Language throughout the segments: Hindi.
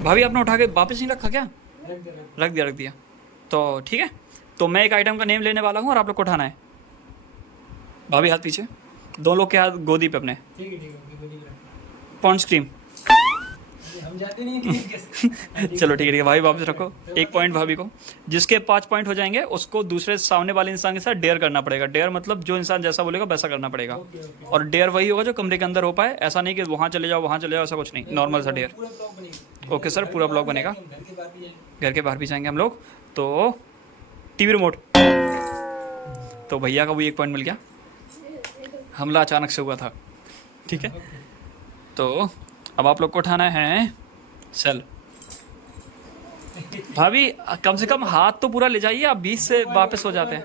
भाभी आपने उठा के वापस नहीं रखा क्या? रख दिया। तो ठीक है, तो मैं एक आइटम का नेम लेने वाला हूँ और आप लोग को उठाना है। भाभी हाथ पीछे, दोनों लोग के हाथ गोदी पे अपने। ठीक है पॉन्ड्स क्रीम। हम जाते नहीं हैं कैसे। चलो ठीक है भाई, वापस रखो। एक पॉइंट भाभी को। जिसके 5 पॉइंट हो जाएंगे उसको दूसरे सामने वाले इंसान के साथ डेयर करना पड़ेगा। डेयर मतलब जो इंसान जैसा बोलेगा वैसा करना पड़ेगा। और डेयर वही होगा जो कमरे के अंदर हो पाए, ऐसा नहीं कि वहाँ चले जाओ ऐसा कुछ नहीं, नॉर्मल सा डेयर। पूरा ब्लॉग बनेगा। ओके सर, पूरा ब्लॉग बनेगा। घर के बाहर भी जाएंगे। घर के बाहर भी जाएंगे हम लोग। तो टीवी रिमोट। तो भैया का वो 1 पॉइंट मिल गया। हमला अचानक से हुआ था, ठीक है। तो अब आप लोग को उठाना है सेल। भाभी कम से कम हाथ तो पूरा ले जाइए, आप 20 से वापस हो जाते हैं।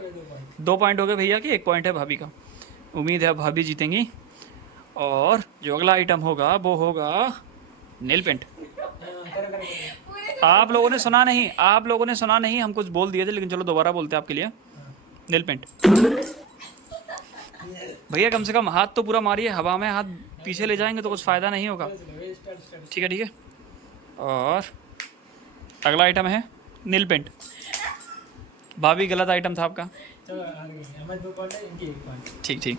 2 पॉइंट हो गए भैया के, 1 पॉइंट है भाभी का। उम्मीद है भाभी जीतेंगी। और जो अगला आइटम होगा वो होगा नेल पेंट। आप लोगों ने सुना नहीं, हम कुछ बोल दिए थे, लेकिन चलो दोबारा बोलते हैं आपके लिए। Nail paint. भैया कम से कम हाथ तो पूरा मारिए, हवा में हाथ पीछे ले जाएंगे तो कुछ फ़ायदा नहीं होगा। ठीक है। और अगला आइटम है नील पेंट। भाभी गलत आइटम था आपका। ठीक।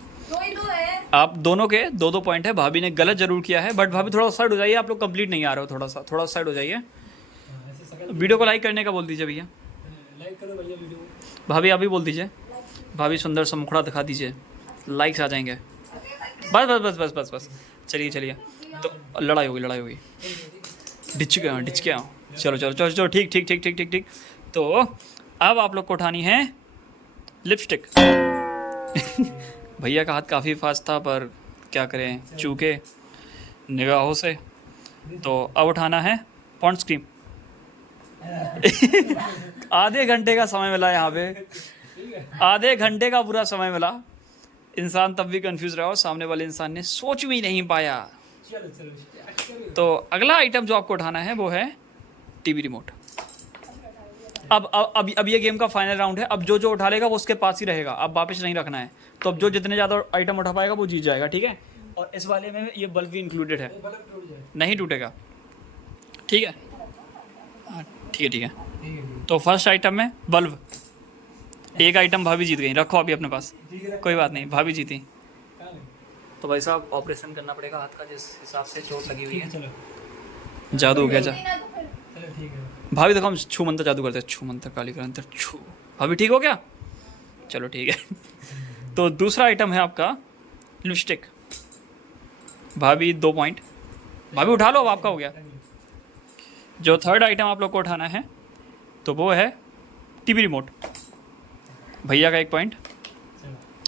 आप दोनों के 2-2 पॉइंट है। भाभी ने गलत जरूर किया है, बट भाभी थोड़ा साइड हो जाइए, आप लोग कंप्लीट नहीं आ रहे हो। थोड़ा साइड हो जाइए। वीडियो को लाइक करने का बोल दीजिए भैया। लाइक करो भैया वीडियो। भाभी आप भी बोल दीजिए। भाभी सुंदर सा मुखड़ा दिखा दीजिए, लाइक्स आ जाएंगे। बस। चलिए। तो लड़ाई होगी। डिच के चलो। ठीक। तो अब आप लोग को उठानी है लिपस्टिक। भैया का हाथ काफ़ी फास्ट था, पर क्या करें, चूके निगाहों से। तो अब उठाना है पॉन्ड्स क्रीम। आधे घंटे का समय मिला यहाँ पे, आधे घंटे का पूरा समय मिला। इंसान तब भी कंफ्यूज रहा और सामने वाले इंसान ने सोच भी नहीं पाया। तो अगला आइटम जो आपको उठाना है वो है टीवी रिमोट। अब ये गेम का फाइनल राउंड है। अब जो उठा लेगा वो उसके पास ही रहेगा, अब वापस नहीं रखना है। तो अब जो जितने ज़्यादा आइटम उठा पाएगा वो जीत जाएगा, ठीक है। और इस वाले में ये बल्ब भी इंक्लूडेड है, नहीं टूटेगा, ठीक है। ठीक है। तो फर्स्ट आइटम है बल्ब। एक आइटम भाभी जीत गई, रखो अभी अपने पास, कोई बात नहीं, भाभी जीती। तो भाई साहब ऑपरेशन करना पड़ेगा हाथ का, जिस हिसाब से चोट लगी हुई है। चलो जादू हो गया जा। चलो ठीक है भाभी देखो हम छू मंत्र जादू करते हैं, छू मंत्र काली अंतर छू। भाभी ठीक हो गया, चलो ठीक है। तो दूसरा आइटम है आपका लिपस्टिक। भाभी 2 पॉइंट। भाभी उठा लो, अब आपका हो गया। जो थर्ड आइटम आप लोग को उठाना है तो वो है टीवी रिमोट। भैया का 1 पॉइंट।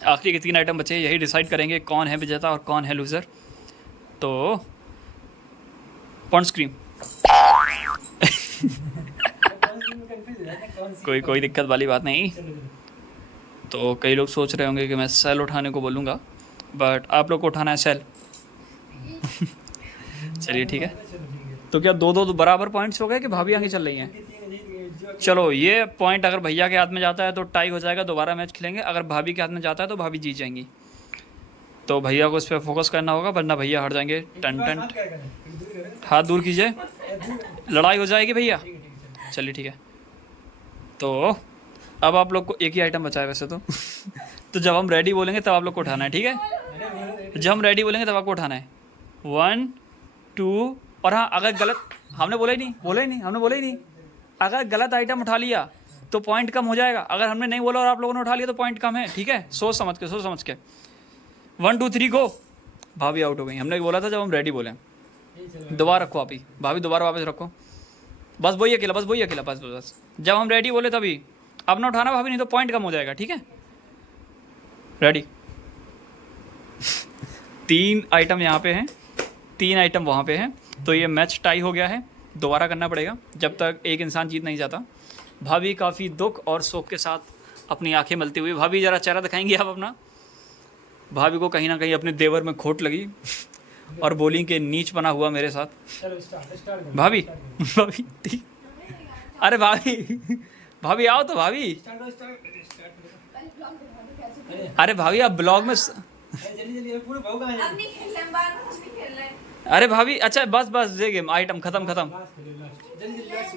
आखिरी के 3 आइटम बचे, यही डिसाइड करेंगे कौन है विजेता और कौन है लूज़र। तो पॉन्ड्स क्रीम। कोई दिक्कत वाली बात नहीं। तो कई लोग सोच रहे होंगे कि मैं सेल उठाने को बोलूँगा, बट आप लोग को उठाना है सेल। चलिए ठीक है। तो क्या 2-2 बराबर पॉइंट्स हो गए कि भाभी आगे चल रही हैं? चलो ये पॉइंट अगर भैया के हाथ में जाता है तो टाई हो जाएगा, दोबारा मैच खेलेंगे। अगर भाभी के हाथ में जाता है तो भाभी जीत जाएंगी। तो भैया को इस पर फोकस करना होगा, वरना भैया हार जाएंगे। टन हाथ दूर कीजिए, लड़ाई हो जाएगी भैया। चलिए ठीक है। तो अब आप लोग को एक ही आइटम बचा है वैसे तो। तो जब हम रेडी बोलेंगे तब आप लोग को उठाना है, ठीक है। जब हम रेडी बोलेंगे तब आपको उठाना है 1 2। और हाँ, अगर गलत, हमने बोला ही नहीं, अगर गलत आइटम उठा लिया तो पॉइंट कम हो जाएगा। अगर हमने नहीं बोला और आप लोगों ने उठा लिया तो पॉइंट कम है, ठीक है। सोच समझ के 1 2 3 गो। भाभी आउट हो गई, हमने बोला था जब हम रेडी बोले। दोबारा रखो आप ही, भाभी दोबारा वापस रखो। बस वही अकेला, बस। जब हम रेडी बोले तभी, अब ना उठाना भाभी, नहीं तो पॉइंट कम हो जाएगा, ठीक है। रेडी। 3 आइटम यहाँ पे हैं, 3 आइटम वहाँ पे हैं। तो ये मैच टाई हो गया है, दोबारा करना पड़ेगा जब तक एक इंसान जीत नहीं जाता। भाभी काफ़ी दुख और शोक के साथ अपनी आंखें मलती हुई, भाभी ज़रा चेहरा दिखाएंगी आप अपना। भाभी को कहीं ना कहीं अपने देवर में खोट लगी और बोली कि नीच बना हुआ मेरे साथ। भाभी ठीक। अरे भाभी आओ तो भाभी। अरे भाभी आप ब्लॉग में अरे भाभी अच्छा बस बस ये गेम आइटम खत्म खत्म। लास्ट करो लास्ट जल्दी जल्दी लास्ट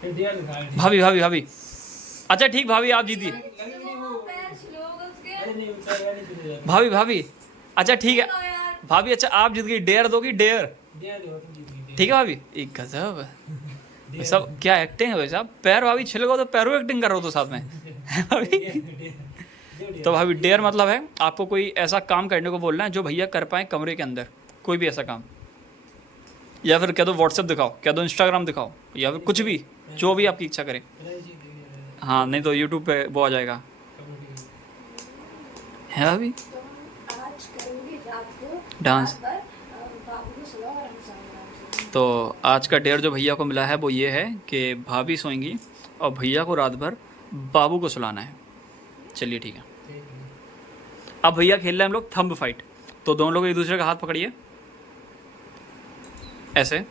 फिर डेयर दिखा रहे भाभी भाभी भाभी अच्छा ठीक भाभी आप जीती। लगे नहीं वो अरे नहीं उतार वाले चले जाते भाभी भाभी अच्छा ठीक है भाभी अच्छा आप जीत गई डेयर दोगी डेयर। डेयर दो तुम जीत गए ठीक है भाभी एक गजब सब क्या एक्टिंग है भाई साहब। पैर भाभी छिल गो तो पैरों एक्टिंग कर रहे हो तो साथ में भाभी। तो भाभी डेयर मतलब है आपको कोई ऐसा काम करने को बोलना है जो भैया कर पाए कमरे के अंदर कोई भी ऐसा काम या फिर कह दो व्हाट्सएप दिखाओ कह दो इंस्टाग्राम दिखाओ या फिर कुछ भी जो भी आपकी इच्छा करे। हाँ नहीं तो यूट्यूब पे वो आ जाएगा है भाभी आज करेंगे रात को डांस। बाबू को सुलाओ और हम सोएंगे। तो आज का डेयर जो भैया को मिला है वो ये है कि भाभी सोएंगी और भैया को रात भर बाबू को सुलाना है। चलिए ठीक है अब भैया खेल रहे हैं हम लोग थंब फाइट। तो दोनों लोग एक दूसरे का हाथ पकड़िए ऐसे।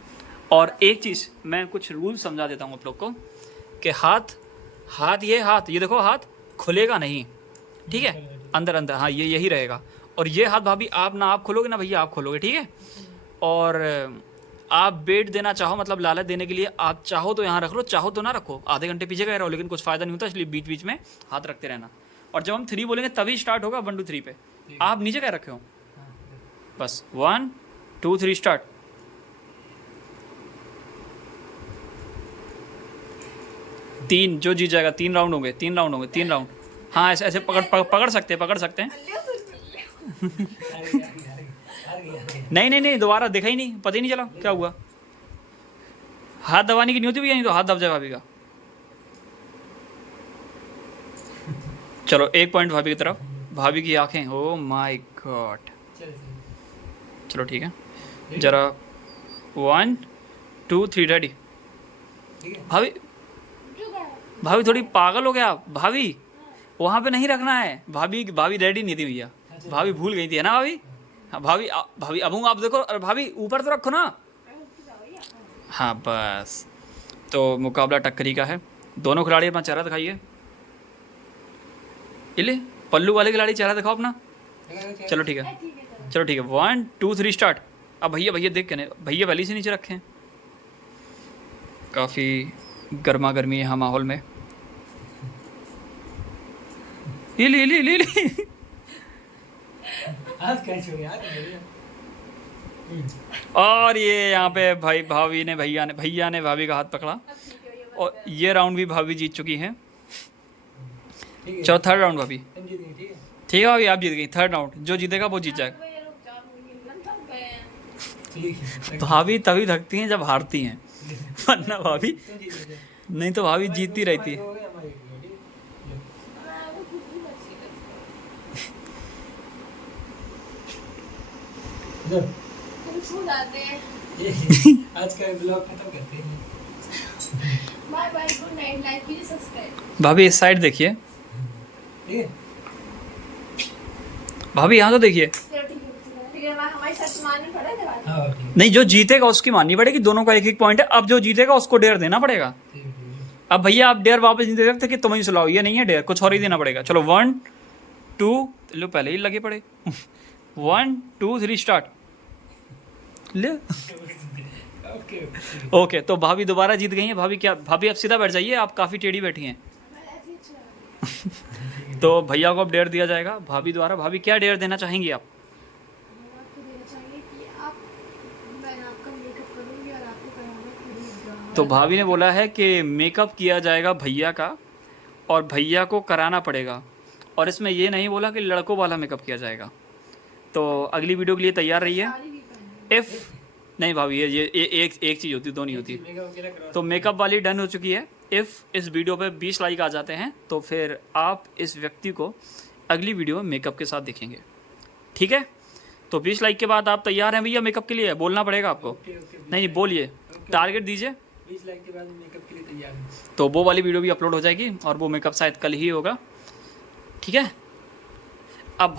और एक चीज़ मैं कुछ रूल समझा देता हूँ आप लोग को कि हाथ ये देखो हाथ खुलेगा नहीं ठीक है अंदर अंदर हाँ ये यही रहेगा। और ये हाथ भाभी आप ना आप खोलोगे ना भैया आप खोलोगे ठीक है। और आप बेट देना चाहो मतलब लालच देने के लिए आप चाहो तो यहाँ रख लो चाहो तो ना रखो आधे घंटे पीछे गए रहो लेकिन कुछ फ़ायदा नहीं होता इसलिए बीच बीच में हाथ रखते रहना। और जब हम 3 बोलेंगे तभी स्टार्ट होगा 1 2 3 पे। आप नीचे क्या रखे हो बस 1 2 3 स्टार्ट। तीन जो जीत जाएगा 3 राउंड होंगे 3 राउंड। हाँ ऐसे ऐसे पकड़ सकते हैं नहीं दोबारा देखा ही नहीं पता ही नहीं चला क्या हुआ। हाथ दबाने की नहीं होती भैया नहीं तो हाथ दब जाए भाभी का। चलो 1 पॉइंट भाभी की तरफ। भाभी की आंखें ओ माय गॉड। चलो ठीक है जरा 1 2 3 रेडी। भाभी थोड़ी पागल हो गया आप भाभी वहाँ पे नहीं रखना है। भाभी रेडी नहीं थी भैया भाभी भूल गई थी है ना भाभी। हाँ भाभी अब आप देखो और भाभी ऊपर तो रखो ना। हाँ बस तो मुकाबला टक्करी का है। दोनों खिलाड़ी अपना चेहरा दिखाइए। ले पल्लू वाले खिलाड़ी चेहरा दिखाओ अपना। चलो ठीक है 1 2 3 स्टार्ट। अब भैया देख के नहीं भैया पहले से नीचे रखें। काफ़ी गर्मा गर्मी है यहाँ माहौल में। ले और ये यहाँ पे भैया ने भाभी का हाथ पकड़ा और ये राउंड भी भाभी जीत चुकी हैं। चलो 3rd राउंड भाभी ठीक है भाभी आप जीत गई। 3rd राउंड जो जीतेगा वो जीत जाएगा। तो भाभी तभी थकती हैं जब हारती हैं वरना भाभी नहीं तो भाभी जीतती रहती है। आज का ब्लॉग खत्म करते हैं। Bye bye good night like कीजिए सब्सक्राइब। भाभी इस साइड देखिए ठीक है भाभी यहाँ तो देखिए। ठीक है हमारी साथ माननी पड़ेगा। हाँ ठीक है नहीं जो जीतेगा उसकी माननी पड़ेगी। दोनों का 1 पॉइंट है। अब जो जीतेगा उसको डेयर देना पड़ेगा। ठीक है अब भैया आप डेयर वापस नहीं दे सकते कि तुम ही सुलाओ ये नहीं है डेयर कुछ और ही देना पड़ेगा। चलो 1 2 लो पहले ही लगे पड़े 1 2 3 स्टार्ट ले। ओके तो भाभी दोबारा जीत गई हैं। भाभी आप सीधा बैठ जाइए आप काफ़ी टेढ़ी बैठी हैं। तो भैया को अब डेयर दिया जाएगा भाभी द्वारा। भाभी क्या डेयर देना चाहेंगी आप। आपको देना चाहिए कि मैं आपका मेकअप करूंगी और आपको कराऊंगा। तो भाभी ने बोला है कि मेकअप किया जाएगा भैया का और भैया को कराना पड़ेगा। और इसमें ये नहीं बोला कि लड़कों वाला मेकअप किया जाएगा। तो अगली वीडियो के लिए तैयार रहिए। इफ़ नहीं भाभी ये एक चीज़ होती दो नहीं होती। तो मेकअप वाली डन हो चुकी है। इफ़ इस वीडियो पे 20 लाइक आ जाते हैं तो फिर आप इस व्यक्ति को अगली वीडियो में मेकअप के साथ देखेंगे। ठीक है तो 20 लाइक के बाद आप तैयार हैं भैया मेकअप के लिए। बोलना पड़ेगा आपको। नहीं बोलिए टारगेट दीजिए। 20 लाइक के बाद मेकअप के लिए तैयार हूँ। तो वो वाली वीडियो भी अपलोड हो जाएगी और वो मेकअप शायद कल ही होगा। ठीक है अब